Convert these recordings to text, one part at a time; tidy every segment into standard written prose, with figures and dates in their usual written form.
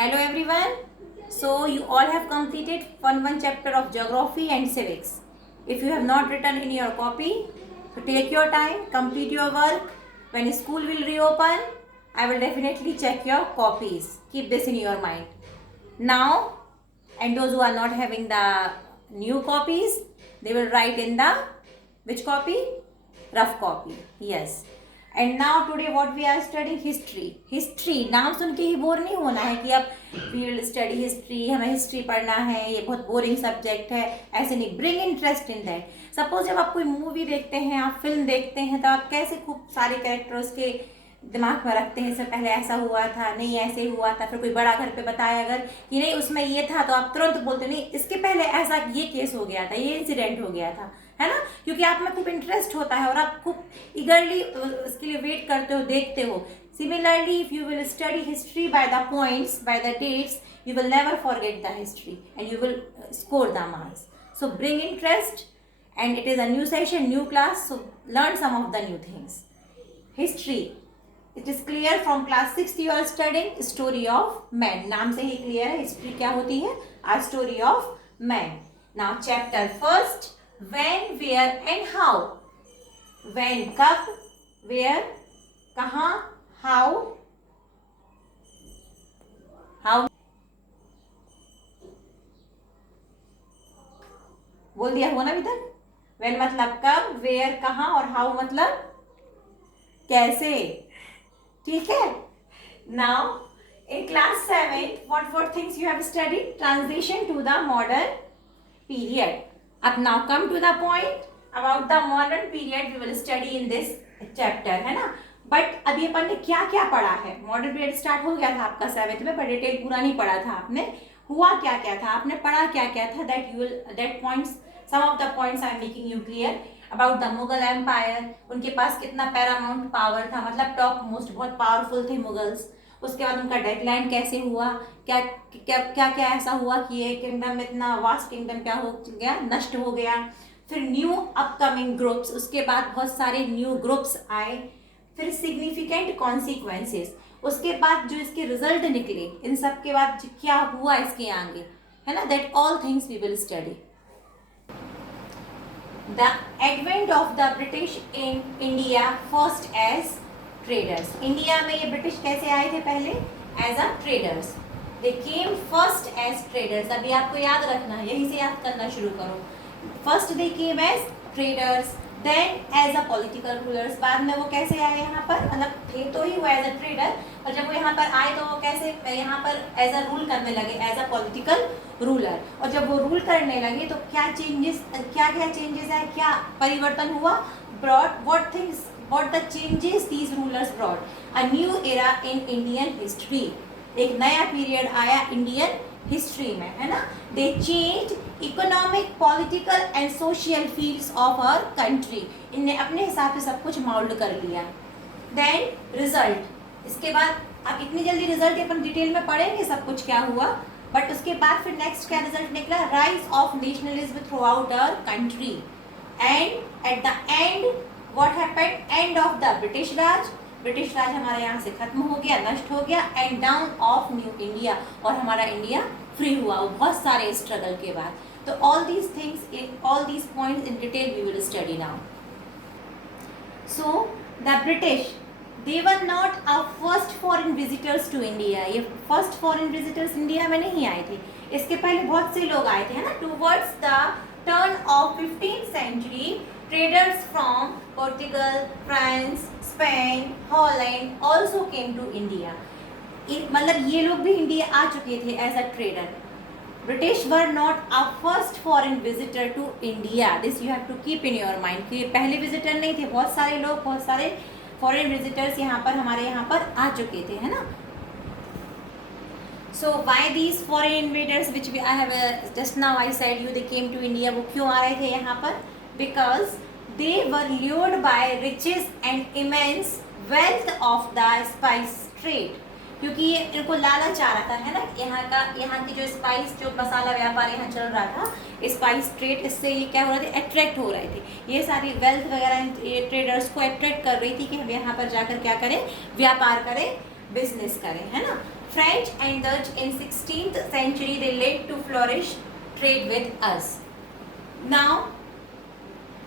Hello everyone. So you all have completed one chapter of geography and civics. If you have not written in your copy, so take your time, complete your work. When school will reopen, I will definitely check your copies. Keep this in your mind. Now, and those who are not having the new copies, they will write in the which copy? Rough copy. Yes. And now today what we are studying history नाम सुन के ही bore नहीं होना है कि अब we will study history, हमें history पढ़ना है, ये बहुत बोरिंग सब्जेक्ट है, ऐसे नहीं. Bring interest in that. Suppose जब आप कोई मूवी देखते हैं, आप फिल्म देखते हैं, तो आप कैसे खूब सारे कैरेक्टर्स के दिमाग में रखते हैं. इससे पहले ऐसा हुआ था, नहीं ऐसे हुआ था. फिर कोई बड़ा घर पे बताया अगर कि नहीं उसमें ये था, तो आप तुरंत बोलते नहीं इसके पहले ऐसा ये केस हो गया था, ये इंसिडेंट हो गया था, है ना. क्योंकि आप में खूब इंटरेस्ट होता है और आप खूब इगरली उसके लिए वेट करते हो, देखते हो. Similarly if you will study history by the points, by the dates, you will never forget the history and you will score the marks. So bring interest, and it is a new session, new class, so learn some of the new things. History, it is clear from class 6th you are studying story of man. नाम से ही clear है history क्या होती है. A story of man. Now chapter first, when, where and how. when कब, where कहाँ, how बोल दिया हो ना अभी तक. when मतलब कब, where कहाँ, और how मतलब कैसे. ठीक है. now in class 7th what things you have studied? Transition to the modern period. अब now come to the point about the modern period we will study in this chapter, है ना. But अभी अपन ने क्या क्या पढ़ा है. मॉडर्न पीरियड स्टार्ट हो गया था आपका 7th में, पर डिटेल पूरा नहीं पढ़ा था आपने. हुआ क्या क्या था, आपने पढ़ा क्या क्या था, that points, some of the points I am making you clear. About the Mughal empire, उनके पास कितना पैरामाउंट पावर था, मतलब टॉप मोस्ट, बहुत पावरफुल थे मुगल्स. उसके बाद उनका डेक्लाइन कैसे हुआ, क्या क्या क्या क्या ऐसा हुआ कि ये किंगडम इतना वास्ट किंगडम क्या हो गया, नष्ट हो गया. फिर न्यू अपकमिंग ग्रुप्स, उसके बाद बहुत सारे न्यू ग्रुप्स आए. फिर सिग्निफिकेंट कॉन्सिक्वेंसेस, उसके बाद जो इसके रिजल्ट निकले, इन सब के बाद क्या हुआ इसके आगे, है ना. That all things we will study. The advent of the British in India first as traders. India में ये ब्रिटिश कैसे आए थे पहले? As a traders. They came first as traders. अभी आपको याद रखना है, यहीं से याद करना शुरू करो. First they came as traders, then as a political rulers. बाद में वो कैसे आए यहाँ पर, मतलब थे तो ही वो एज अ ट्रेडर, और जब वो यहाँ पर आए तो वो कैसे यहाँ पर एज अ रूल करने लगे, एज अ पॉलिटिकल रूलर. और जब वो रूल करने लगे तो क्या चेंजेस, क्या क्या चेंजेस आए, क्या परिवर्तन हुआ. Broad what the changes these rulers brought? A new era in Indian history. एक नया पीरियड आया इंडियन हिस्ट्री में, है ना. They changed economic, political and social fields of our country. इनने अपने हिसाब से सब कुछ मोल्ड कर लिया. Then result. इसके बाद अब इतनी जल्दी रिजल्ट अपन डिटेल में पढ़ेंगे सब कुछ क्या हुआ, बट उसके बाद फिर नेक्स्ट क्या रिजल्ट निकला. Rise of nationalism throughout our country. And at the end what happened? end of the British Raj. British Raj हमारे यहाँ से खत्म हो गया, नष्ट हो गया. And dawn of new India, और हमारा इंडिया फ्री हुआ बहुत सारे स्ट्रगल के बाद. तो all these things, all these points in detail we will study now. So the British, they were not a first foreign visitors to India. ये first foreign visitors India में नहीं आए थे. इसके पहले बहुत से लोग आए थे, है ना. Towards the turn off 15th century, traders from Portugal, France, Spain, Holland also came to India. मतलब ये लोग भी इंडिया आ चुके थे as a trader. British were not a first foreign visitor to India. This you have to keep in your mind कि ये पहले विजिटर नहीं थे. बहुत सारे लोग, बहुत सारे फॉरेन विजिटर्स यहाँ पर, हमारे यहाँ पर आ चुके थे, है ना. So why these foreign invaders which I have just now I said you they came to India, वो क्यों आ रहे थे यहाँ पर? Because they were lured by riches and immense wealth of the spice trade. क्योंकि ये इनको लालच आ रहा था, है ना. यहाँ की जो स्पाइस, जो मसाला व्यापार यहाँ चल रहा था, स्पाइस ट्रेड, इससे ये क्या हो रहे थे, अट्रैक्ट हो रहे थे. ये सारी वेल्थ वगैरह ये ट्रेडर्स को अट्रैक्ट कर रही थी कि हम यहाँ पर जाकर क्या करें, व्यापार करें, बिजनेस करें, है ना. French and Dutch in 16th century they led to flourish trade with us. Now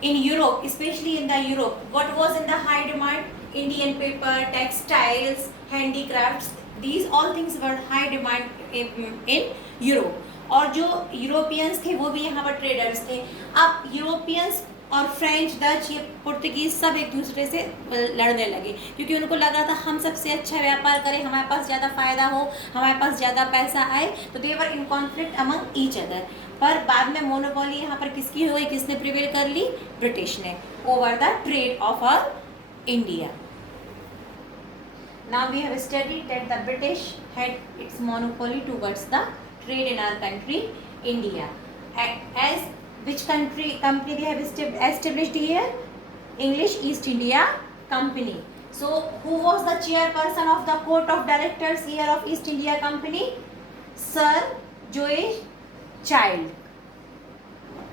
in Europe, especially in the Europe, what was in the high demand? Indian paper, textiles, handicrafts. These all things were high demand in Europe. और जो Europeans थे वो भी यहाँ पर traders थे. अब Europeans और फ्रेंच, डच, ये पुर्तगीज सब एक दूसरे से लड़ने लगे क्योंकि उनको लग रहा था हम सबसे अच्छा व्यापार करें, हमारे पास ज़्यादा फ़ायदा हो, हमारे पास ज़्यादा पैसा आए. तो they were in conflict among each other. पर बाद में मोनोपोली यहाँ पर किसकी हो गई, किसने प्रिवेल कर ली? ब्रिटिश ने over the trade of our India. Now we have studied that the British had its monopoly towards the trade in our country, India. As which company they have established here? English East India Company. So who was the chairperson of the court of directors here of East India Company? Sir George Child.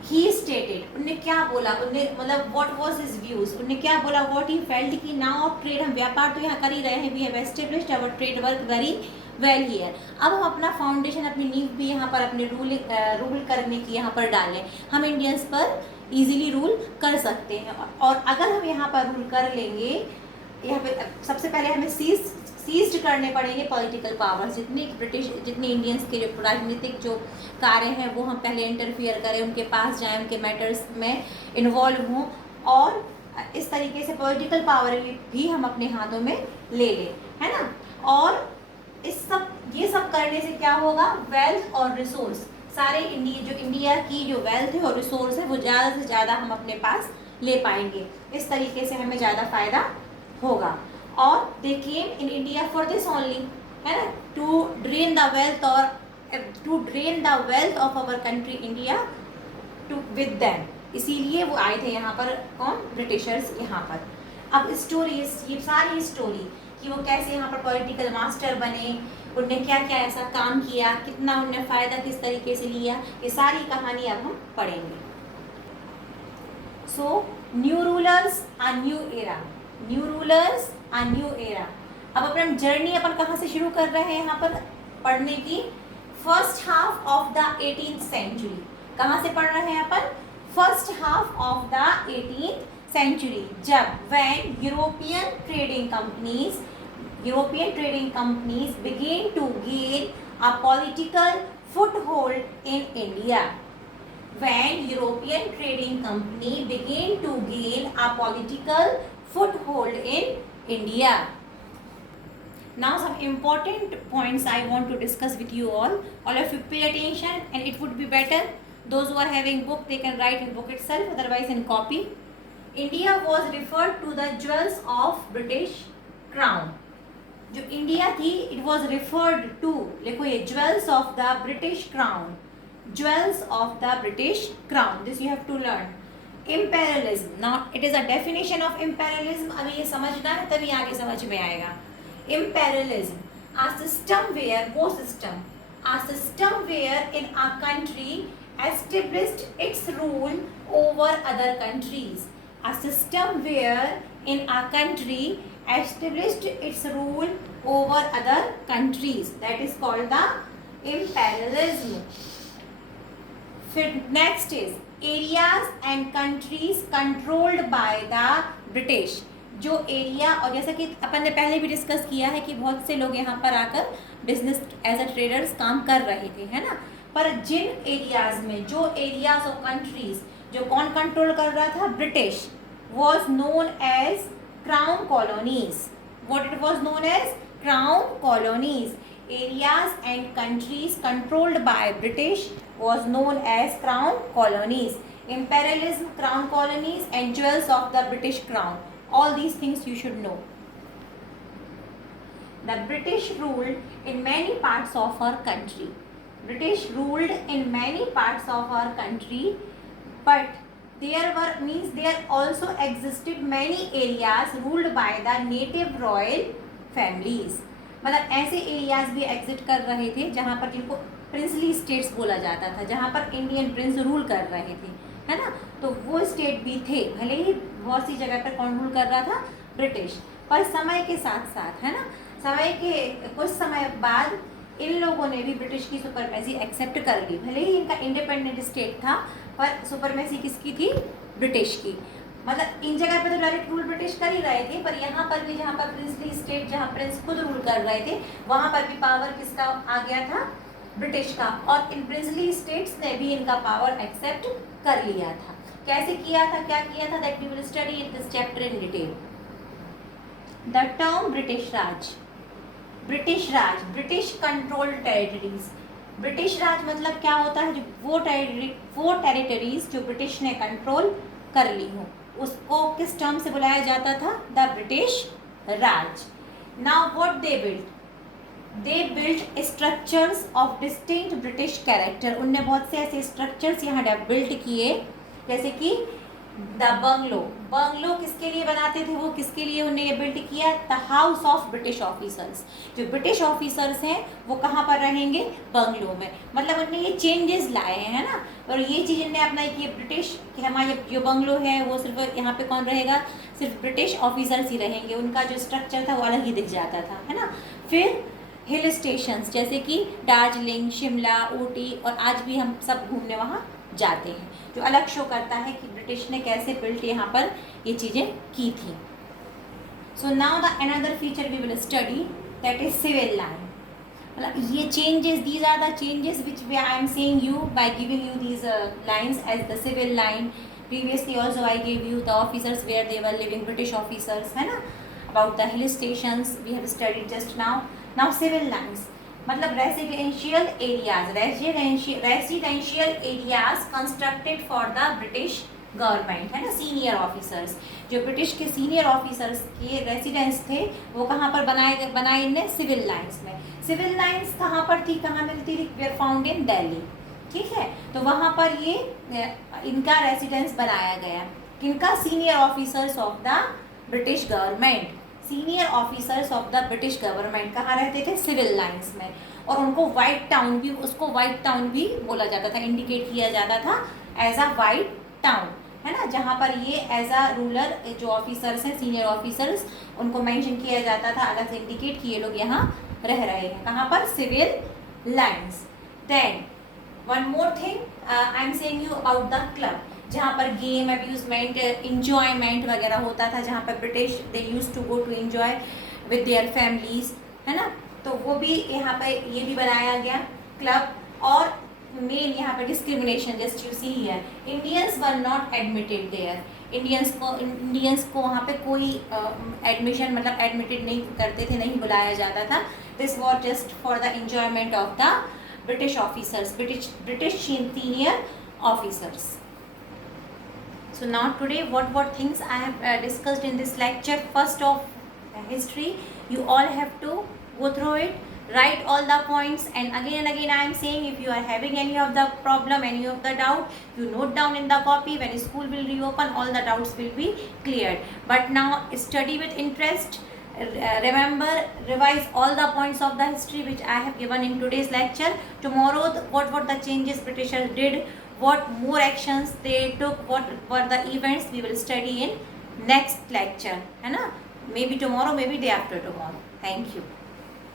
He stated, उनने क्या बोला, उनने मतलब what was his views, उनने क्या बोला, what he felt कि now of trade, हम व्यापार तो यहाँ कर ही रहे हैं, we have established our trade work very well here. अब हम अपना फाउंडेशन, अपनी नींव भी यहाँ पर अपने रूल करने की यहाँ पर डालें. हम इंडियंस पर इजीली रूल कर सकते हैं. और अगर हम यहाँ पर रूल कर लेंगे, यहाँ पे सबसे पहले हमें सीज्ड करने पड़ेंगे पॉलिटिकल पावर्स. जितने इंडियंस के जो राजनीतिक जो कार्य हैं वो हम पहले इंटरफियर करें, उनके पास जाएं, उनके मैटर्स में इन्वॉल्व हों और इस तरीके से पॉलिटिकल पावर भी हम अपने हाथों में ले लें, है ना. और ये सब करने से क्या होगा, वेल्थ और रिसोर्स, सारे इंडिया की जो वेल्थ है और रिसोर्स है वो ज़्यादा से ज़्यादा हम अपने पास ले पाएंगे. इस तरीके से हमें ज़्यादा फायदा होगा. और they came in India for this only, है ना, to drain the wealth of our country India to with them. इसीलिए वो आए थे यहाँ पर, कौन? ब्रिटिशर्स यहाँ पर. अब स्टोरी, ये सारी स्टोरी कि वो कैसे यहाँ पर पॉलिटिकल मास्टर बने, उनने क्या क्या ऐसा काम किया, कितना उनने फ़ायदा किस तरीके से लिया, ये सारी कहानी अब हम पढ़ेंगे. सो न्यू रूलर्स आ न्यू एरा, न्यू रूलर्स आ न्यू एरा. अब अपन जर्नी कहाँ से शुरू कर रहे हैं यहाँ पर पढ़ने की? First half of the 18th century. कहाँ से पढ़ रहे हैं अपन? First half of the 18th century, जब when European trading companies began to gain a political foothold in India. When European trading company began to gain a political foothold in India. Now some important points I want to discuss with you all. All of you pay attention, and it would be better those who are having book, they can write in book itself, otherwise in copy. India was referred to the jewels of British crown. जो India थी, it was referred to, देखो ये jewels of the British crown, jewels of the British crown. This you have to learn. Imperialism. Now it is a definition of imperialism. अभी ये समझना है तभी आगे समझ में आएगा. Imperialism, a system where in a country established its rule over other countries. A system where in a country established its rule over other countries. That is called the imperialism. Next is areas and countries controlled by the British. जो area, और जैसा कि अपन ने पहले भी discuss किया है कि बहुत से लोग यहाँ पर आकर बिजनेस एज अ ट्रेडर्स काम कर रहे थे, है ना. पर जिन एरियाज में, जो एरियाज ऑफ कंट्रीज जो कौन कंट्रोल कर रहा था? British. Was known as crown colonies. What it was known as? Crown colonies. Areas and countries controlled by British was known as crown colonies. Imperialism, crown colonies and jewels of the British crown. All these things you should know. The British ruled in many parts of our country. British ruled in many parts of our country, but there also existed many areas ruled by the native royal families. मतलब ऐसे areas भी exist कर रहे थे जहाँ पर जिनको princely states बोला जाता था, जहाँ पर इंडियन प्रिंस रूल कर रहे थे, है ना. तो वो स्टेट भी थे, भले ही बहुत सी जगह पर कौन रूल कर रहा था? ब्रिटिश. पर समय के साथ साथ, है ना, समय के कुछ समय बाद इन लोगों ने भी ब्रिटिश की सुपरमेसी एक्सेप्ट कर ली। भले ही इनका इंडिपेंडेंट स्टेट था, पर सुपरमेसी किसकी थी? ब्रिटिश की। मतलब इन जगह पे तो डायरेक्ट रूल ब्रिटिश कर ही रहे थे, पर यहाँ पर भी जहाँ पर प्रिंसली स्टेट, जहाँ प्रिंस खुद रूल कर रहे थे, वहाँ पर भी पावर किसका आ गया था? ब्रिटिश का। और इन प्रिंसली स्टेट्स ने भी इनका पावर एक्सेप्ट कर लिया था। कैसे किया था, क्या किया था, that we will study in this chapter in detail. The term British Raj, British Raj, British controlled territories. British Raj मतलब क्या होता है? जो वो टेरिटरीज जो ब्रिटिश ने कंट्रोल कर ली हो, उसको किस टर्म से बुलाया जाता था? The British Raj. Now what they built structures of distinct British character. उनने बहुत से ऐसे स्ट्रक्चर्स यहाँ बिल्ड किए, जैसे कि द बंगलो किसके लिए बनाते थे? वो किसके लिए उन्हें ये बिल्ड किया? The house of British officers. जो ब्रिटिश ऑफिसर्स हैं वो कहाँ पर रहेंगे? बंगलो में। मतलब उन्होंने ये चेंजेस लाए हैं ना, और ये चीज़ इन्हें अपनाई कि ब्रिटिश कि हमारा जो बंगलो है वो सिर्फ यहाँ पे कौन रहेगा? सिर्फ ब्रिटिश ऑफिसर्स ही रहेंगे। उनका जो स्ट्रक्चर था वो अलग ही दिख जाता था, है ना। फिर हिल स्टेशंस जैसे कि दार्जिलिंग, शिमला, ऊटी, और आज भी हम सब घूमने वहाँ जाते हैं, जो अलग शो करता है कि ब्रिटिश ने कैसे बिल्ट यहाँ पर ये चीज़ें की थी। So now the another feature we will study, that is civil line. मतलब ये changes, these are the changes which I am saying you by giving you these lines as the civil line. Previously also I give you the officers where they were living, British officers, है ना। About the hill stations we have studied just now. Now civil lines मतलब residential areas, residential areas constructed for the British government, है ना। Senior officers, जो British के senior officers के residence थे, वो कहाँ पर बनाए इनने? सिविल लाइन्स में। सिविल लाइन्स कहाँ पर थी, कहाँ मिलती थी? वे आर फाउंड इन दिल्ली, ठीक है। तो वहाँ पर ये इनका रेसिडेंस बनाया गया। किनका? Senior officers of the British government. Senior officers of the British government कहाँ रहते थे? सिविल लाइन्स में। और उनको वाइट टाउन भी, उसको वाइट टाउन भी बोला जाता था, इंडिकेट किया जाता था एज अ वाइट टाउन, है ना। जहाँ पर ये एज अ रूलर जो ऑफिसर्स हैं, सीनियर ऑफिसर्स, उनको मेंशन किया जाता था, अलग से इंडिकेट कि ये लोग यहाँ रह रहे हैं। कहाँ पर? Civil lines. Then one more thing I am saying you about the club, जहाँ पर गेम, अम्यूजमेंट, इंजॉयमेंट वगैरह होता था, जहाँ पर British they use to go to enjoy with their families, है ना। तो वो भी यहाँ पे ये भी बनाया गया क्लब। और मेन यहाँ पर discrimination, just you see here, Indians were not admitted there. Indians को वहाँ पे कोई एडमिशन मतलब एडमिटेड नहीं करते थे, नहीं बुलाया जाता था। This was just for the enjoyment of the British officers, British senior officers. So now today what things I have discussed in this lecture. First of history, you all have to go through it, write all the points, and again I am saying, if you are having any of the problem, any of the doubt, you note down in the copy. When school will reopen, all the doubts will be cleared. But now study with interest. Remember, revise all the points of the history which I have given in today's lecture. Tomorrow what the changes Britishers did, what more actions they took, what were the events, we will study in next lecture, है ना. Maybe tomorrow, maybe day after tomorrow. Thank you.